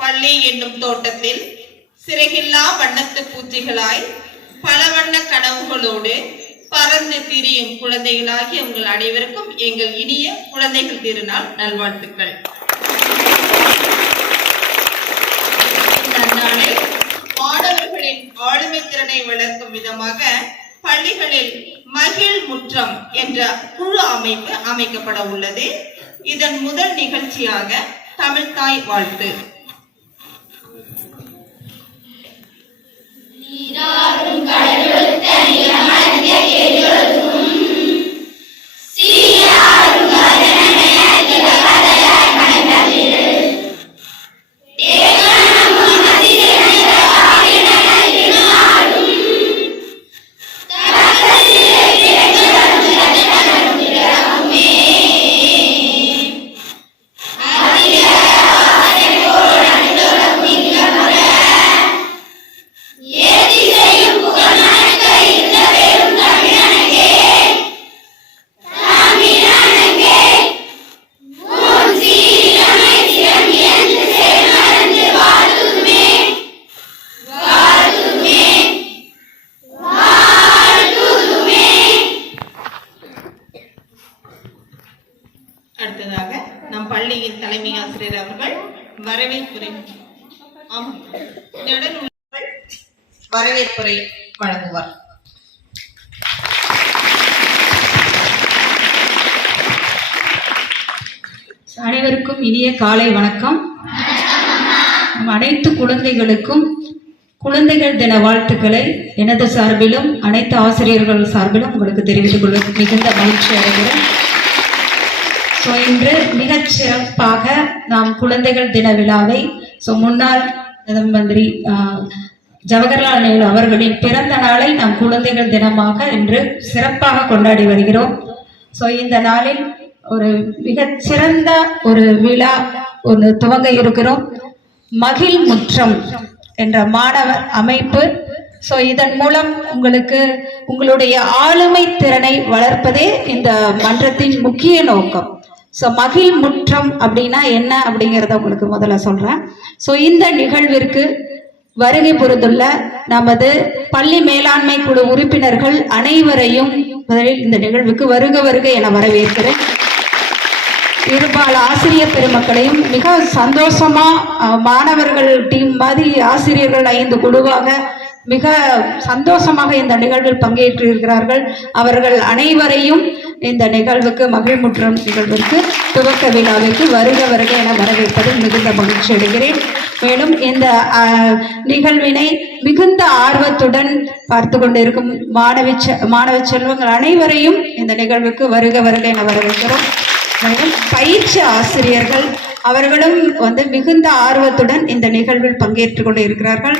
பள்ளி என்னும் தோட்டத்தில் சிறகில்லா வண்ணத்து பூச்சிகளாய் பல வண்ண கனவுகளோடு பறந்து திரியும் குழந்தைகளாகி உங்கள் அனைவருக்கும் எங்கள் இனிய குழந்தைகள் திருநாள் நல்வாழ்த்துக்கள். மாணவர்களின் ஆளுமை திறனை வளர்க்கும் விதமாக பள்ளிகளில் மகிழ் முற்றம் என்ற குழு அமைப்பு அமைக்கப்பட உள்ளது. இதன் முதல் நிகழ்ச்சியாக தமிழ்தாய் வாழ்த்து. அடுத்ததாக வரவேற்புரை வரவேற்புரை வழங்குவார். அனைவருக்கும் இனிய காலை வணக்கம். நம் அனைத்து குழந்தைகளுக்கும் குழந்தைகள் தின வாழ்த்துக்களை எனது சார்பிலும் அனைத்து ஆசிரியர்கள் சார்பிலும் உங்களுக்கு தெரிவித்துக் கொள்வது மிகுந்த மகிழ்ச்சி அடைகிறேன். ஸோ இன்று மிகச் சிறப்பாக நாம் குழந்தைகள் தின விழாவை ஸோ முன்னாள் பிரதம மந்திரி ஜவஹர்லால் நேரு அவர்களின் பிறந்த நாளை நாம் குழந்தைகள் தினமாக இன்று சிறப்பாக கொண்டாடி வருகிறோம். ஸோ இந்த நாளில் ஒரு மிகச்சிறந்த ஒரு விழா ஒன்று துவங்க இருக்கிறோம். மகிழ் முற்றம் என்ற மாணவர் அமைப்பு ஸோ இதன் மூலம் உங்களுக்கு உங்களுடைய ஆளுமை திறனை வளர்ப்பதே இந்த மன்றத்தின் முக்கிய நோக்கம். ஸோ மகிழ் முற்றம் அப்படின்னா என்ன அப்படிங்கிறத உங்களுக்கு முதல்ல சொல்கிறேன் ஸோ இந்த நிகழ்விற்கு வருகை புரிந்துள்ள நமது பள்ளி மேலாண்மை குழு உறுப்பினர்கள் அனைவரையும் முதலில் இந்த நிகழ்வுக்கு வருக வருக என வரவேற்கிறேன். இருபால் ஆசிரியர் பெருமக்களையும் மிக சந்தோஷமா மாணவர்கள் டீம் மாதிரி ஆசிரியர்கள் ஐந்து குழுவாக மிக சந்தோஷமாக இந்த நிகழ்வில் பங்கேற்றிருக்கிறார்கள். அவர்கள் அனைவரையும் இந்த நிகழ்வுக்கு மகிழ்முற்றம் நிகழ்விற்கு துவக்க விழாவிற்கு வருக வருக என வரவேற்பதில் மிகுந்த மகிழ்ச்சி அடைகிறேன். மேலும் இந்த நிகழ்வினை மிகுந்த ஆர்வத்துடன் பார்த்து கொண்டிருக்கும் மாணவி செ- மாணவ செல்வங்கள் அனைவரையும் இந்த நிகழ்வுக்கு வருக வருக என வரவேற்கிறோம். மேலும் பயிற்சி ஆசிரியர்கள் அவர்களும் வந்து மிகுந்த ஆர்வத்துடன் இந்த நிகழ்வில் பங்கேற்றுக் கொண்டு இருக்கிறார்கள்.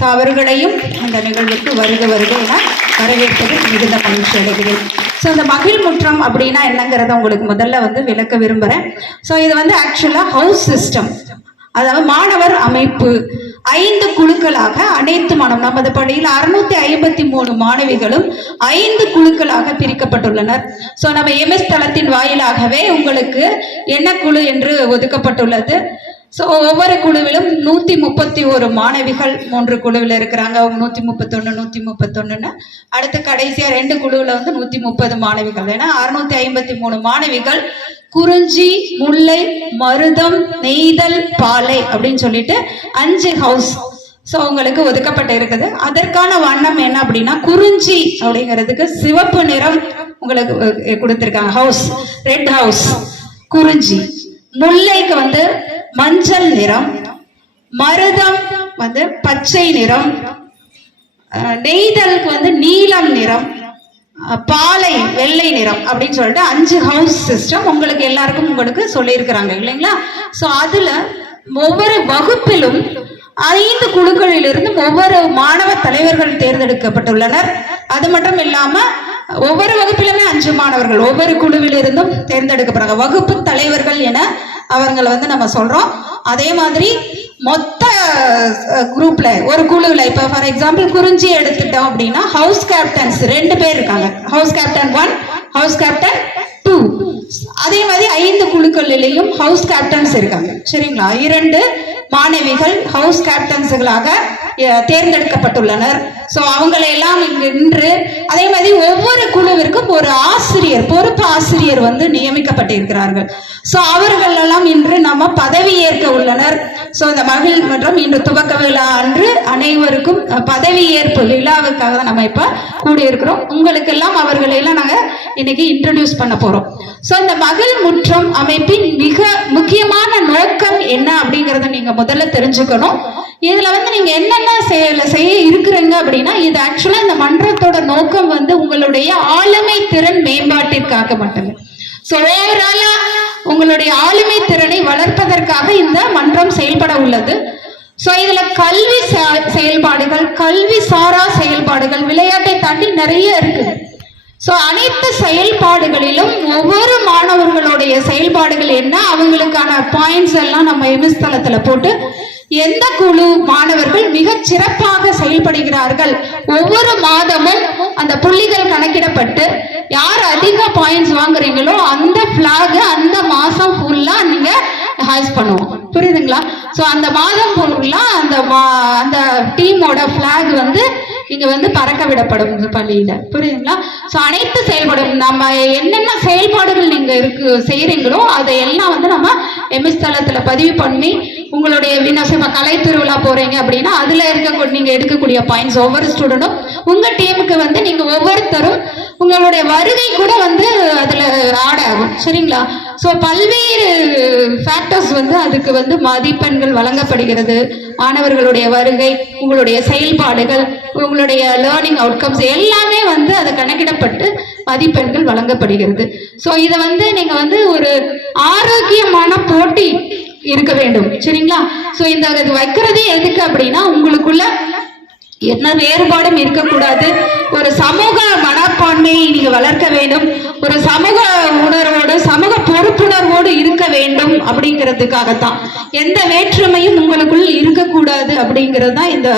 ஸோ அவர்களையும் அந்த நிகழ்வுக்கு வருக வருக என வரவேற்பது மிகுந்த மகிழ்ச்சி அடைகிறேன். ஸோ இந்த மகிழ் முற்றம் அப்படின்னா என்னங்கிறத உங்களுக்கு முதல்ல வந்து விளக்க விரும்புகிறேன் ஸோ இது வந்து ஆக்சுவலாக ஹவுஸ் சிஸ்டம் அதாவது மாணவர் அமைப்பு. ஐந்து குழுக்களாக அனைத்து மாணவ நமது பள்ளியில் அறுநூத்தி ஐம்பத்தி மூணு மாணவிகளும் ஐந்து குழுக்களாக பிரிக்கப்பட்டுள்ளனர். ஸோ நம்ம எம்எஸ் தளத்தின் வாயிலாகவே உங்களுக்கு என்ன குழு என்று ஒதுக்கப்பட்டுள்ளது? ஸோ ஒவ்வொரு குழுவிலும் நூற்றி முப்பத்தி ஒரு மாணவிகள் மூன்று குழுவில் இருக்கிறாங்க. அவங்க நூற்றி முப்பத்தொன்று நூற்றி முப்பத்தொன்றுன்னு அடுத்து கடைசியாக ரெண்டு குழுவில் வந்து நூற்றி முப்பது மாணவிகள். ஏன்னா அறுநூத்தி ஐம்பத்தி மூணு மாணவிகள் குறிஞ்சி முல்லை மருதம் நெய்தல் பாலை அப்படின்னு சொல்லிட்டு அஞ்சு ஹவுஸ் ஸோ அவங்களுக்கு ஒதுக்கப்பட்டு இருக்குது. அதற்கான வண்ணம் என்ன அப்படின்னா குறிஞ்சி அப்படிங்கிறதுக்கு சிவப்பு நிறம் உங்களுக்கு கொடுத்துருக்காங்க. ஹவுஸ் ரெட் ஹவுஸ் குறிஞ்சி. முல்லைக்கு வந்து மஞ்சள் நிறம் மருதம் வந்து பச்சை நிறம் நெய்தலுக்கு வந்து நீலம் நிறம் பாலை வெள்ளை நிறம் அப்படின்னு சொல்லிட்டு அஞ்சு ஹவுஸ் சிஸ்டம் உங்களுக்கு எல்லாருக்கும் உங்களுக்கு சொல்லியிருக்கிறாங்க இல்லைங்களா? ஸோ அதுல ஒவ்வொரு வகுப்பிலும் ஐந்து குழுக்களிலிருந்து ஒவ்வொரு மாணவ தலைவர்கள் தேர்ந்தெடுக்கப்பட்டுள்ளனர். அது மட்டும் இல்லாம ஒவ்வொரு வகுப்பிலுமே அஞ்சு மாணவர்கள். ஒவ்வொரு குழுவிலிருந்தும் தேர்ந்தெடுக்கப்படுறாங்க. வகுப்பு தலைவர்கள் என அவங்களை வந்து நம்ம சொல்றோம். அதே மாதிரி மொத்த குரூப்ல ஒரு குழுவில் இப்போ ஃபார் எக்ஸாம்பிள் குறிஞ்சி எடுத்துட்டோம் அப்படின்னா ஹவுஸ் கேப்டன்ஸ் ரெண்டு பேர் இருக்காங்க. House captain one house captain two அதே மாதிரி ஐந்து குழுக்களிலேயும் ஹவுஸ் கேப்டன்ஸ் இருக்காங்க. சரிங்களா? இரண்டு மாணவிகள் ஹவுஸ் கேப்டன்ஸுகளாக தேர்ந்தெடுக்கப்பட்டுள்ளனர். ஸோ அவங்களையெல்லாம் இங்கு நின்று அதே மாதிரி ஒவ்வொரு குழுவிற்கும் ஒரு ஆசிரியர் பொறுப்பு ஆசிரியர் வந்து நியமிக்கப்பட்டிருக்கிறார்கள். ஸோ அவர்களெல்லாம் இன்று நம்ம பதவி ஏற்க உள்ளனர். ஸோ இந்த மகிழ் மற்றும் இன்று துவக்க விழா அன்று அனைவருக்கும் பதவியேற்பு பதவி ஏற்பு விழாவுக்காக தான் நம்ம இப்போ கூடியிருக்கிறோம். உங்களுக்கெல்லாம் அவர்களையெல்லாம் நாங்கள் இன்னைக்கு இன்ட்ரடியூஸ் பண்ண போகிறோம் ஸோ இந்த மகிழ் முற்றம் அமைப்பின் மிக நோக்கம் என்ன அப்படிங்கறத நீங்க முதல்ல தெரிஞ்சுக்கணும். இதுல வந்து நீங்க என்னென்ன செய்ய செய்ய இருக்கிறீங்க அப்படின்னா இது ஆக்சுவலா இந்த மன்றத்தோட நோக்கம் வந்து உங்களுடைய ஆளுமை திறன் மேம்பாட்டிற்காக மட்டுமே. ஸோ ஓவராலா உங்களுடைய ஆளுமை திறனை வளர்ப்பதற்காக இந்த மன்றம் செயல்பட உள்ளது. ஸோ இதுல கல்வி செ- செயல்பாடுகள் கல்வி சாரா செயல்பாடுகள் விளையாட்டை தாண்டி நிறைய இருக்குது ஸோ அனைத்து செயல்பாடுகளிலும் ஒவ்வொரு மாணவர்களுடைய செயல்பாடுகள் என்ன? அவங்களுக்கான பாயிண்ட்ஸ் எல்லாம் நம்ம எமிஸ் தளத்தில் போட்டு எந்த குழு மாணவர்கள் மிக சிறப்பாக செயல்படுகிறார்கள்? ஒவ்வொரு மாதமும் அந்த புள்ளிகள் கணக்கிடப்பட்டு யார் அதிக பாயிண்ட்ஸ் வாங்குறீங்களோ அந்த பிளாக் அந்த மாசம் ஃபுல்லா நீங்க ஹாய்ஸ் பண்ணுவோம். புரியுதுங்களா? ஸோ அந்த மாதம் ஃபுல்லா அந்த அந்த டீமோட பிளாக் வந்து இங்க வந்து பறக்க விடப்படும் இந்த பள்ளியில. புரியுதுங்களா? ஸோ அனைத்து செயல்படும் நம்ம என்னென்ன செயல்பாடுகள் நீங்க இருக்கு செய்யறீங்களோ அதை எல்லாம் வந்து நம்ம எம்எஸ் தளத்துல பதிவு பண்ணி உங்களுடைய வினோசமா கலை திருவிழா போறீங்க அப்படின்னா அதுல இருக்க நீங்க எடுக்கக்கூடிய பாயிண்ட்ஸ் ஒவ்வொரு ஸ்டூடெண்டும் உங்க டீமுக்கு வந்து நீங்க ஒவ்வொருத்தரும் உங்களுடைய வருகை கூட வந்து அதுல ஆட் ஆகும். சரிங்களா? ஸோ பல்வேறு ஃபேக்டர்ஸ் வந்து அதுக்கு வந்து மதிப்பெண்கள் வழங்கப்படுகிறது. மாணவர்களுடைய வருகை உங்களுடைய செயல்பாடுகள் உங்களுடைய லேர்னிங் அவுட்கம்ஸ் எல்லாமே வந்து அதை கணக்கிடப்பட்டு மதிப்பெண்கள் வழங்கப்படுகிறது. ஸோ இதை வந்து நீங்கள் வந்து ஒரு ஆரோக்கியமான போட்டி இருக்க வேண்டும். சரிங்களா? ஸோ இந்த இது வைக்கிறதே எதுக்கு அப்படின்னா உங்களுக்குள்ள என்ன வேறுபாடும் இருக்கக்கூடாது. ஒரு சமூக மனப்பான்மையை நீங்க வளர்க்க வேண்டும். ஒரு சமூக உணர்வோடு சமூக பொறுப்புணர்வோடு இருக்க வேண்டும் அப்படிங்கிறதுக்காகத்தான். எந்த வேற்றுமையும் உங்களுக்குள் இருக்கக்கூடாது அப்படிங்கிறது தான் இந்த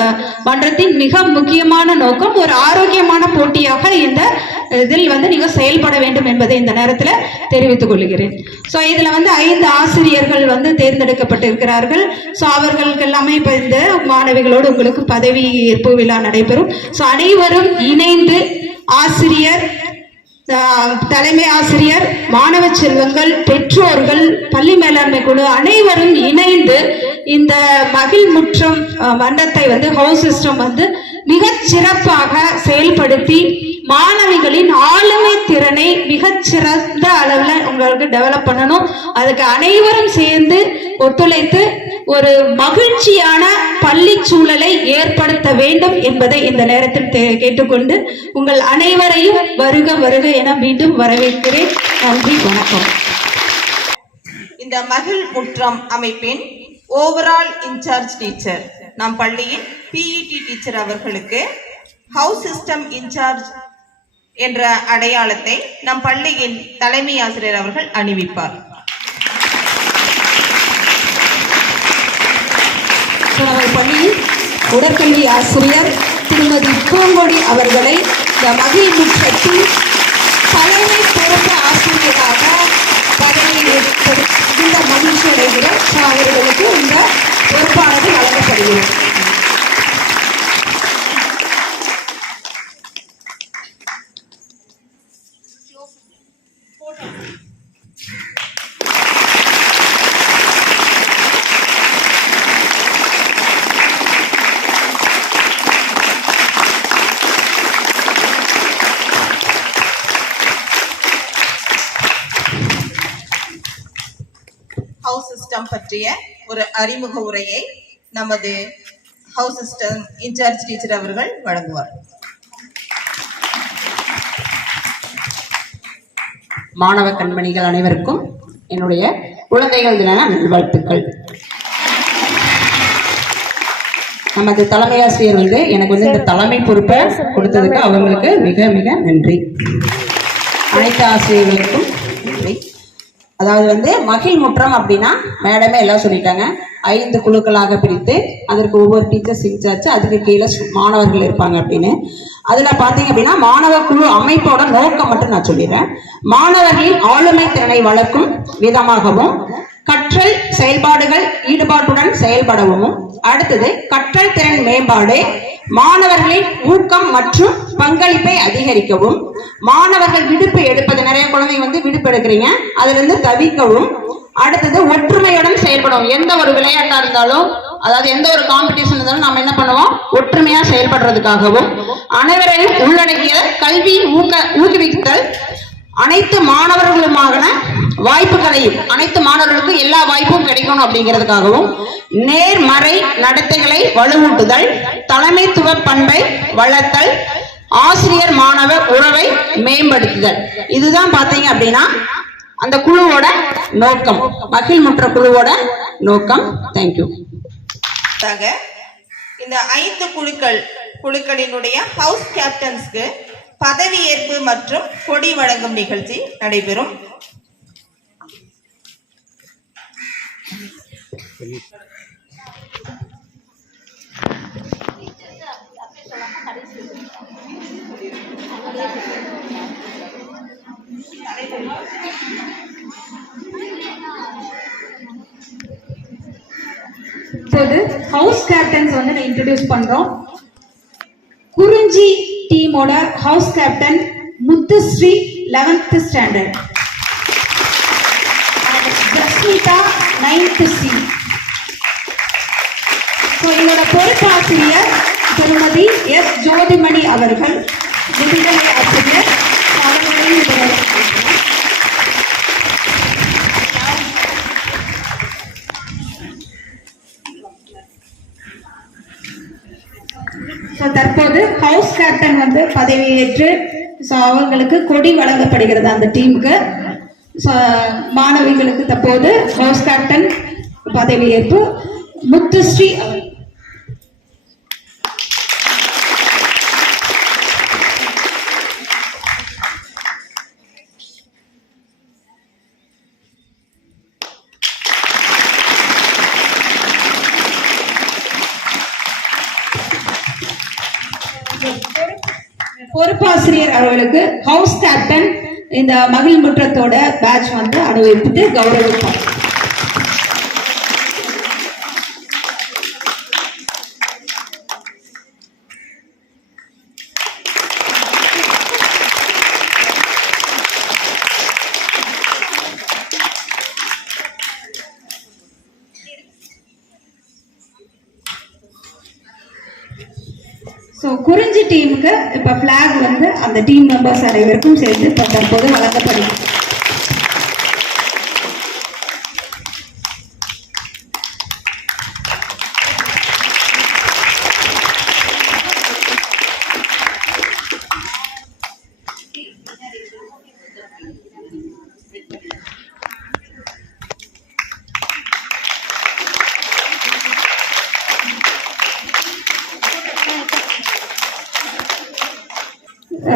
மன்றத்தின் மிக முக்கியமான நோக்கம். ஒரு ஆரோக்கியமான போட்டியாக இந்த இதில் வந்து நீங்க செயல்பட வேண்டும் என்பதை இந்த நேரத்துல தெரிவித்துக் கொள்கிறேன். ஸோ இதுல வந்து ஐந்து ஆசிரியர்கள் வந்து தேர்ந்தெடுக்கப்பட்டிருக்கிறார்கள். ஸோ அவர்களுக்கு எல்லாமே இப்போ இந்த மாணவிகளோடு உங்களுக்கு பதவி ஏற்பு விழா நடைபெறும். ஸோ அனைவரும் இணைந்து ஆசிரியர் தலைமை ஆசிரியர் மாணவ செல்வங்கள் பெற்றோர்கள் பள்ளி மேலாண்மை குழு அனைவரும் இணைந்து இந்த மகிழ் முற்றம் ஆஹ், வந்து ஹவுஸ் சிஸ்டம் வந்து மிகச் சிறப்பாக செயல்படுத்தி மாணவிகளின் ஆளுமை திறனை மிகச்சிறந்த அளவில் உங்களுக்கு டெவலப் பண்ணணும். அதுக்கு அனைவரும் சேர்ந்து ஒத்துழைத்து ஒரு மகிழ்ச்சியான பள்ளி சூழலை ஏற்படுத்த வேண்டும் என்பதை இந்த நேரத்தில் கேட்டுக்கொண்டு உங்கள் அனைவரையும் வருக வருக என மீண்டும் வரவேற்கிறேன். நன்றி வணக்கம். இந்த மகிழ் முற்றம் அமைப்பின் ஓவரால் இன்சார்ஜ் டீச்சர் நம் பள்ளியின் பிஇடி டீச்சர் அவர்களுக்கு ஹவுஸ் சிஸ்டம் இன்சார்ஜ் என்ற அடையாளத்தை நம் பள்ளியின் தலைமை ஆசிரியர் அவர்கள் அணிவிப்பார். நமது பள்ளியின் உடற்கல்வி ஆசிரியர் திருமதி பூங்கொடி அவர்களை இந்த மகிழ் முற்றத்தில் தலைமை பொறுப்பு ஆசிரியராக பதவியில் மகிழ்ச்சி அடைகிற அவர்களுக்கு இந்த பொறுப்பானது வழங்கப்படுகிறது ஹவுஸ் சிஸ்டம் பற்றிய ஒரு அறிமுக உரையை நமது ஹவுஸ் சிஸ்டம் இன்சார்ஜ் டீச்சர் அவர்கள் வழங்குவார். மாணவ கண்மணிகள் அனைவருக்கும் என்னுடைய குழந்தைகள் தின நல்வாழ்த்துக்கள். நமது தலைமை ஆசிரியர் வந்து எனக்கு வந்து இந்த தலைமை பொறுப்பை கொடுத்ததுக்கு அவங்களுக்கு மிக மிக நன்றி. அனைத்து ஆசிரியர்களுக்கும் நன்றி. அதாவது வந்து மகிழ் முற்றம் அப்படின்னா மேடமே எல்லாம் சொல்லிட்டாங்க. ஐந்து குழுக்களாக பிரித்து அதற்கு ஒவ்வொரு டீச்சர்ஸ் இன்சார்ஜ் அதுக்கு கீழே மாணவர்கள் இருப்பாங்க அப்படின்னு. அதில் பார்த்தீங்க அப்படின்னா மாணவ குழு அமைப்போட நோக்கம் மட்டும் நான் சொல்லிடுறேன். மாணவர்களின் ஆளுமை திறனை வளர்க்கும் விதமாகவும் கற்றல் செயல்பாடுகள் ஈடுபாட்டுடன் செயல்படவும் அடுத்தது கற்றல் திறன் மேம்பாடு. மாணவர்களின் ஊக்கம் மற்றும் பங்களிப்பை அதிகரிக்கவும். மாணவர்கள் விடுப்பு எடுப்பது நிறைய குழந்தைங்க வந்து விடுப்பு எடுக்கிறீங்க. அதுல இருந்து தவிக்கவும். அடுத்தது ஒற்றுமையுடன் செயல்படும் எந்த ஒரு விளையாட்டா இருந்தாலும் அதாவது எந்த ஒரு காம்படிஷன் இருந்தாலும் நம்ம என்ன பண்ணுவோம்? ஒற்றுமையா செயல்படுறதுக்காகவும். அனைவரையும் உள்ளடக்கிய கல்வி ஊக்க ஊக்குவித்தல் அனைத்து மாணவர்களுமான வாய்ப்புகளையும் அனைத்து மாணவர்களுக்கும் எல்லா வாய்ப்பும் கிடைக்கணும் அப்படிங்கிறதுக்காகவும் நேர்மறை நடத்தைகளை வலுவூட்டுதல் தலைமைத்துவ பண்பை வளர்த்தல் ஆசிரியர் மாணவ உறவை மேம்படுத்துதல். இதுதான் பாத்தீங்க அப்படின்னா அந்த குழுவோட நோக்கம். மகிழ்முற்ற குழுவோட நோக்கம். தேங்க்யூ இந்த ஐந்து குழுக்கள் குழுக்களினுடைய ஹவுஸ் கேப்டன்ஸ்க்கு பதவியேற்பு மற்றும் கொடி வழங்கும் நிகழ்ச்சி நடைபெறும். இப்போது ஹவுஸ் கேப்டன்ஸ் வந்து நான் இன்ட்ரடியூஸ் பண்றோம். குறிஞ்சி டீமோட house captain Muthusri eleventh standard Jasmitha ninth C so என்னோட பொறுப்பாசிரியர் திருமதி எஸ் ஜோதிமணி அவர்கள் முதுகலை ஆசிரியர். அவர்களையும் ஸோ தற்போது ஹவுஸ் கேப்டன் வந்து பதவியேற்று ஸோ அவங்களுக்கு கொடி வழங்கப்படுகிறது அந்த டீமுக்கு ஸோ மாணவிகளுக்கு தற்போது ஹவுஸ் கேப்டன் பதவியேற்பு முத்துஸ்ரீ அவர்கள் பொறுப்பாசிரியர் அவர்களுக்கு ஹவுஸ் கேப்டன் இந்த மகிழ் முற்றத்தோட பேட்ச் வந்து அனுபவித்து கௌரவிப்பாங்க இப்போ ஃப்ளாக் வந்து அந்த டீம் மெம்பர்ஸ் அனைவருக்கும் சேர்ந்து இப்போ தற்போது வழங்கப்படுகிறது.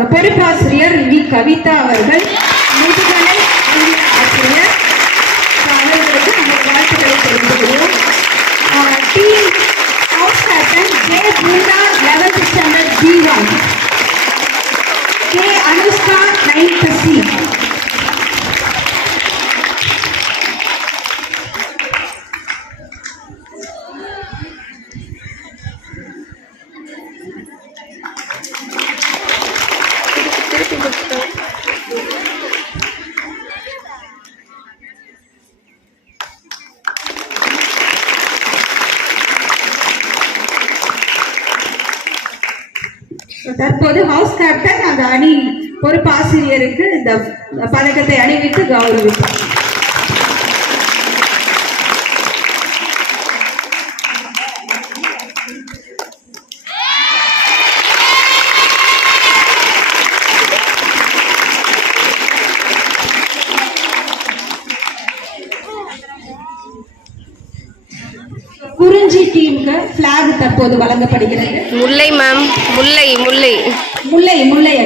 பொறுப்பாசிரியர் வி. கவிதா அவர்கள் தற்போது ஹவுஸ் கேப்டன் அந்த அணி பொறுப்பாசிரியருக்கு இந்த பதக்கத்தை அணிவித்து கௌரவிப்பார் குறிஞ்சி டீமுக்கு பிளாக் தற்போது வழங்கப்படுகிறது. முல்லை மேம் முல்லை முல்லை. முல்லை முல்லை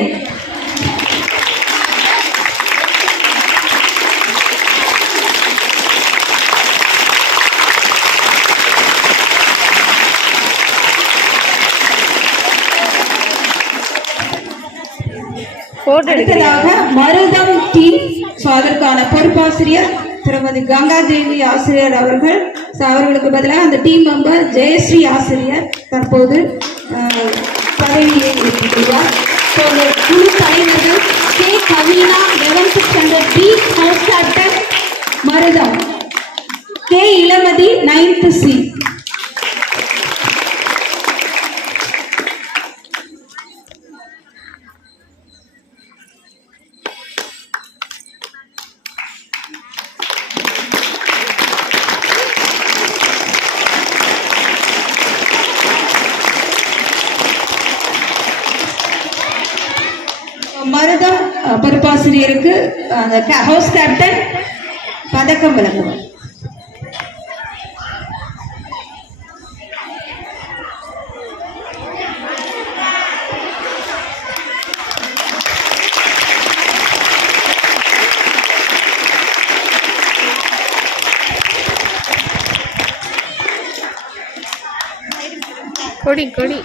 அடுத்ததாக மருதம் டீம். ஸோ அதற்கான பொறுப்பாசிரியர் திருமதி கங்கா தேவி ஆசிரியர் அவர்கள் ஸோ அவர்களுக்கு பதிலாக அந்த டீம் மெம்பர் ஜெயஸ்ரீ ஆசிரியர் தற்போது பதவியை இருக்கிறார் ஸோ அந்த குழு தலைவர்கள் K. Kavina eleventh standard B house Marutham. K. Ilamathi ninth C Marutham அஹ், பொறுப்பாசிரியருக்கு அந்த கே- ஹவுஸ் கேப்டன் பதக்கம் வழங்குவார் கொடி கொடி.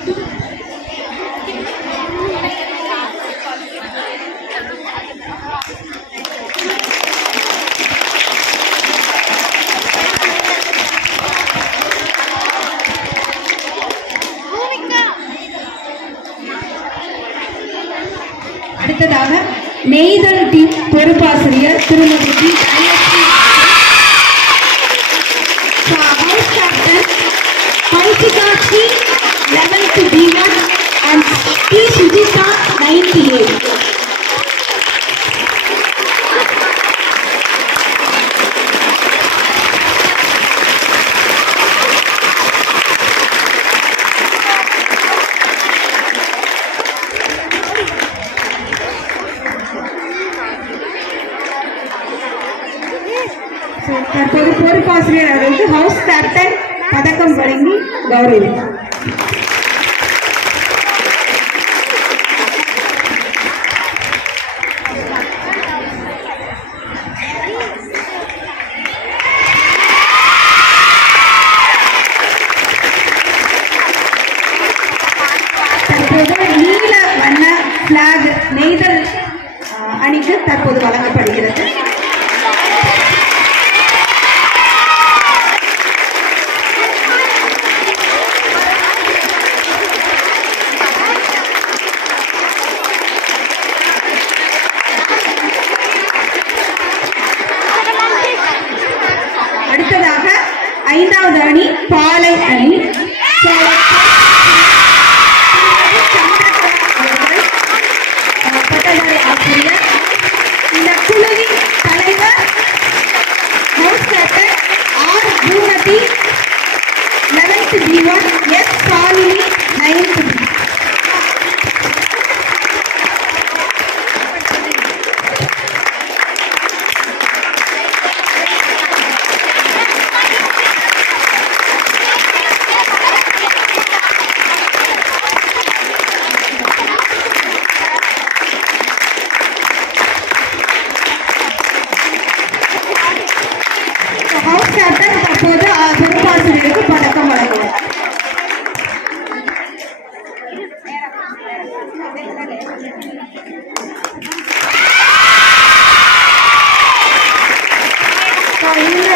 அடுத்ததாக நெய்தல் டீம் பொறுப்பாசிரியர் திருமதி டி. தனலட்சுமி அவர்கள். House captain Hansika D eleventh B one and D Sujitha ninety eight தற்போது பொறுப்பாசிரியர் அவர்களுக்கு ஹவுஸ் கேப்டன் பதக்கம் வழங்கி கௌரவித்தார் தற்போது நீல வண்ண பிளாக் நெய்தல் அஹ், அணிக்கு தற்போது வழங்கப்படுகிறது Poomathi eleventh B one S Shalini ninth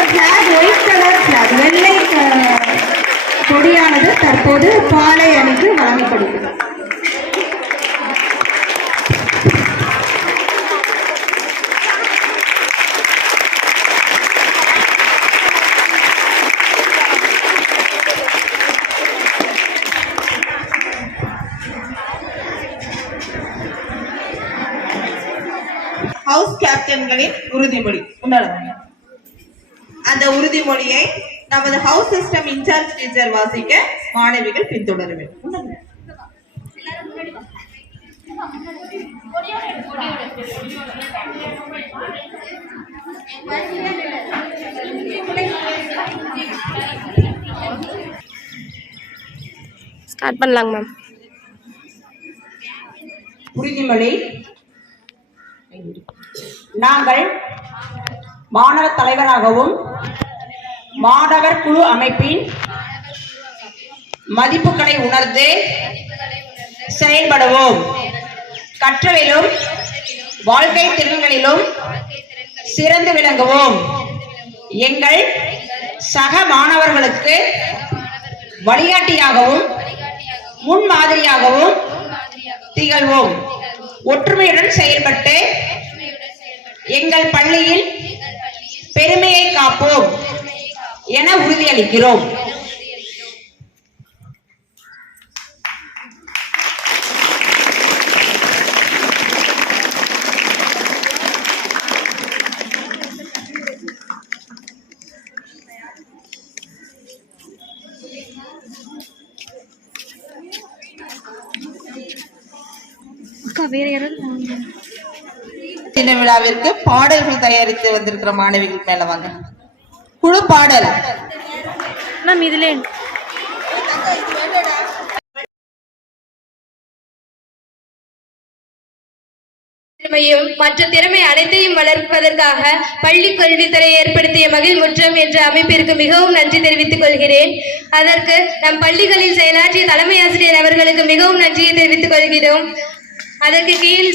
இந்த ஒயிட் கலர் flag வெள்ளை கொடியானது தற்போது பாலை அணிக்கு வழங்கப்படுகிறது. ஹவுஸ் கேப்டன்களின் உறுதிமொழி முன்னால வாங்க. அந்த உறுதிமொழியை நமது ஹவுஸ் சிஸ்டம் இன்சார்ஜ் டீச்சர் வாசிக்க மாணவிகள் பின்தொடர வேண்டும். ஸ்டார்ட் பண்ணலாங்க மேம் உறுதிமொழி நாங்கள் மாணவர் தலைவராகவும் மாணவர் குழு அமைப்பின் மதிப்புகளை உணர்ந்து செயல்படுவோம். கற்றலிலும் வாழ்க்கை திறன்களிலும் சிறந்து விளங்குவோம். எங்கள் சக மாணவர்களுக்கு வழிகாட்டியாகவும் முன்மாதிரியாகவும் திகழ்வோம். ஒற்றுமையுடன் செயல்பட்டு எங்கள் பள்ளியில் பெருமையை காப்போம். என உறுதியளிக்கிறோம். தின விழாவிற்கு பாடல்கள் தயாரித்து வந்திருக்கிற மாணவிகள் மேல வாங்க. குழு பாடல். மேம் இதுல. திறமையும் மற்ற திறமை அனைத்தையும் வளர்ப்பதற்காக பள்ளி கல்வித்துறை ஏற்படுத்திய மகிழ் முற்றம் என்ற அமைப்பிற்கு மிகவும் நன்றி தெரிவித்துக் கொள்கிறேன். அதற்கு நம் பள்ளிகளில் செயலாற்றிய தலைமை ஆசிரியர் அவர்களுக்கு மிகவும் நன்றியை தெரிவித்துக் கொள்கிறோம். அதற்கு கீழ்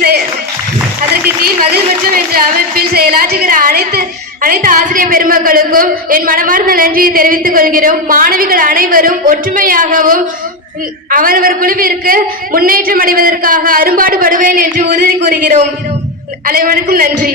அதற்கு கீழ் மகிழ் முற்றம் என்ற அமைப்பில் செயலாற்றுகிற அனைத்து அனைத்து ஆசிரியர் பெருமக்களுக்கும் என் மனமார்ந்த நன்றியை தெரிவித்துக் கொள்கிறோம். மாணவிகள் அனைவரும் ஒற்றுமையாகவும் அவரவர் குழுவிற்கு முன்னேற்றம் அடைவதற்காக அரும்பாடுபடுவேன் என்று உறுதி கூறுகிறோம். அனைவருக்கும் நன்றி.